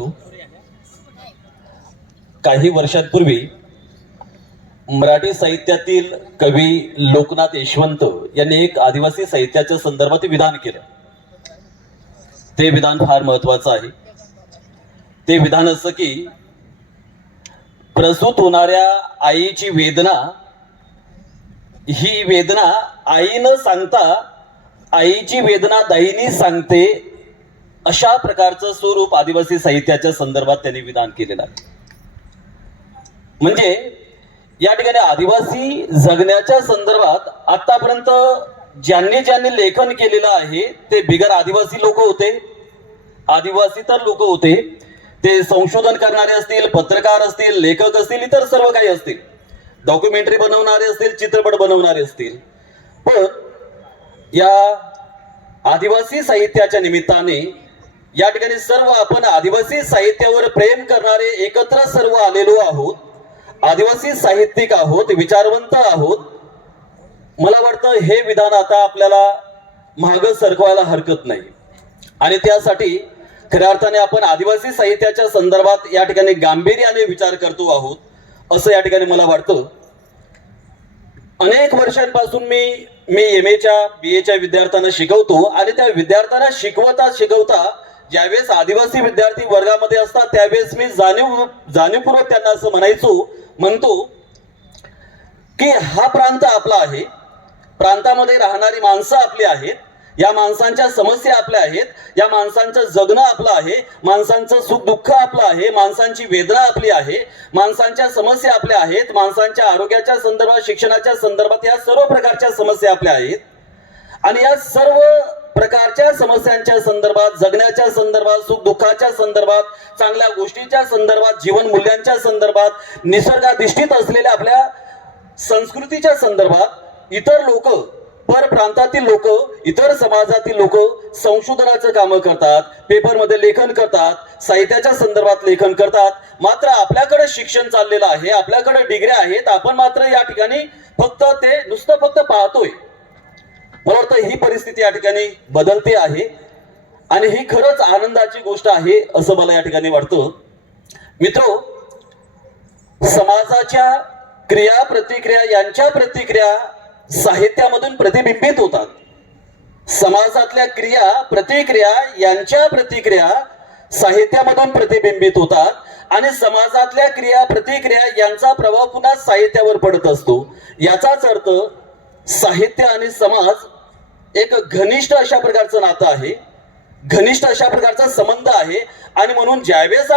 करतो। काही वर्षांपूर्वी मराठी साहित्यातील कवी लोकनाथ यशवंत यांनी एक आदिवासी साहित्याच्या संदर्भात विधान केलं। ते विधान फार महत्वाचं आहे। ते विधान असं की प्रसूत होणाऱ्या आईची वेदना ही वेदना आई न सांगता आईची वेदना दाईनी सांगते, अशा प्रकारचं स्वरूप आदिवासी साहित्याच्या संदर्भात त्यांनी विधान केलेलं आहे। म्हणजे या ठिकाणी आदिवासी जगण्याच्या संदर्भात आतापर्यंत ज्यांनी ज्यांनी लेखन केलेलं आहे ते बिगर आदिवासी लोक होते, आदिवासी तर लोक होते। ते संशोधन करणारे असतील, पत्रकार असतील, लेखक असतील, इतर सर्व काही असतील, डॉक्युमेंटरी बनवणारे असतील, चित्रपट बनवणारे असतील। पण या आदिवासी साहित्याच्या निमित्ताने या ठिकाणी सर्व आपण आदिवासी साहित्यावर प्रेम करणारे एकत्र सर्व आलेलो आहोत, आदिवासी साहित्यिक आहोत, विचारवंत आहोत। मला वाटतं हे विधान आता आपल्याला मागे सरकवायला हरकत नाही आणि त्यासाठी खऱ्या अर्थाने आपण आदिवासी साहित्याच्या संदर्भात या ठिकाणी गांभीर्याने विचार करतो आहोत असं या ठिकाणी मला वाटतं। अनेक वर्षांपासून मी MA BA विद्यार्थ्यांना शिकवतो आणि त्या विद्यार्थ्यांना शिकवता ज्यावेळेस आदिवासी विद्यार्थी वर्गामध्ये असतात त्यावेळेस मी जाणीवपूर्वक त्यांना असं म्हणतो की हा प्रांत आपला आहे, प्रांतामध्ये राहणारी माणसं आपली आहेत, या माणसांच्या समस्या आपल्या आहेत, या माणसांचं जगणं आपलं आहे, माणसांचं सुख दुःख आपलं आहे, माणसांची वेदना आपली आहे, माणसांच्या समस्या आपल्या आहेत, माणसांच्या आरोग्याच्या संदर्भात, शिक्षणाच्या संदर्भात या सर्व प्रकारच्या समस्या आपल्या आहेत। आणि या सर्व प्रकारच्या समस्यांच्या संदर्भात, जगण्याच्या संदर्भात, सुख दुःखाच्या संदर्भात, चांगल्या गोष्टींच्या संदर्भात, जीवन मूल्यांच्या संदर्भात, निसर्गाधिष्ठित असलेल्या आपल्या संस्कृतीच्या संदर्भात इतर लोक, परप्रांतातील लोक, इतर समाजातील लोक संशोधनाचं काम करतात, पेपरमध्ये लेखन करतात, साहित्याच्या संदर्भात लेखन करतात। मात्र आपल्याकडे शिक्षण चाललेलं आहे, आपल्याकडे डिग्र्या आहेत, आपण मात्र या ठिकाणी नुसतं फक्त पाहतोय। मला वाटतं ही परिस्थिती या ठिकाणी बदलते आहे आणि ही खरंच आनंदाची गोष्ट आहे असं मला या ठिकाणी वाटतं। मित्रो, समाजाच्या क्रिया प्रतिक्रिया यांच्या प्रतिक्रिया साहित्यामधून प्रतिबिंबित होतात। समाजातल्या क्रिया प्रतिक्रिया यांच्या प्रतिक्रिया साहित्यामधून प्रतिबिंबित होतात आणि समाजातल्या क्रिया प्रतिक्रिया यांचा प्रभाव पुन्हा साहित्यावर पडत असतो। याचाच अर्थ साहित्य आणि समाज एक घनिष्ठ अशा प्रकारचं नातं आहे, घनिष्ठ अशा प्रकारचा संबंध आहे। आणि म्हणून ज्यावेळेस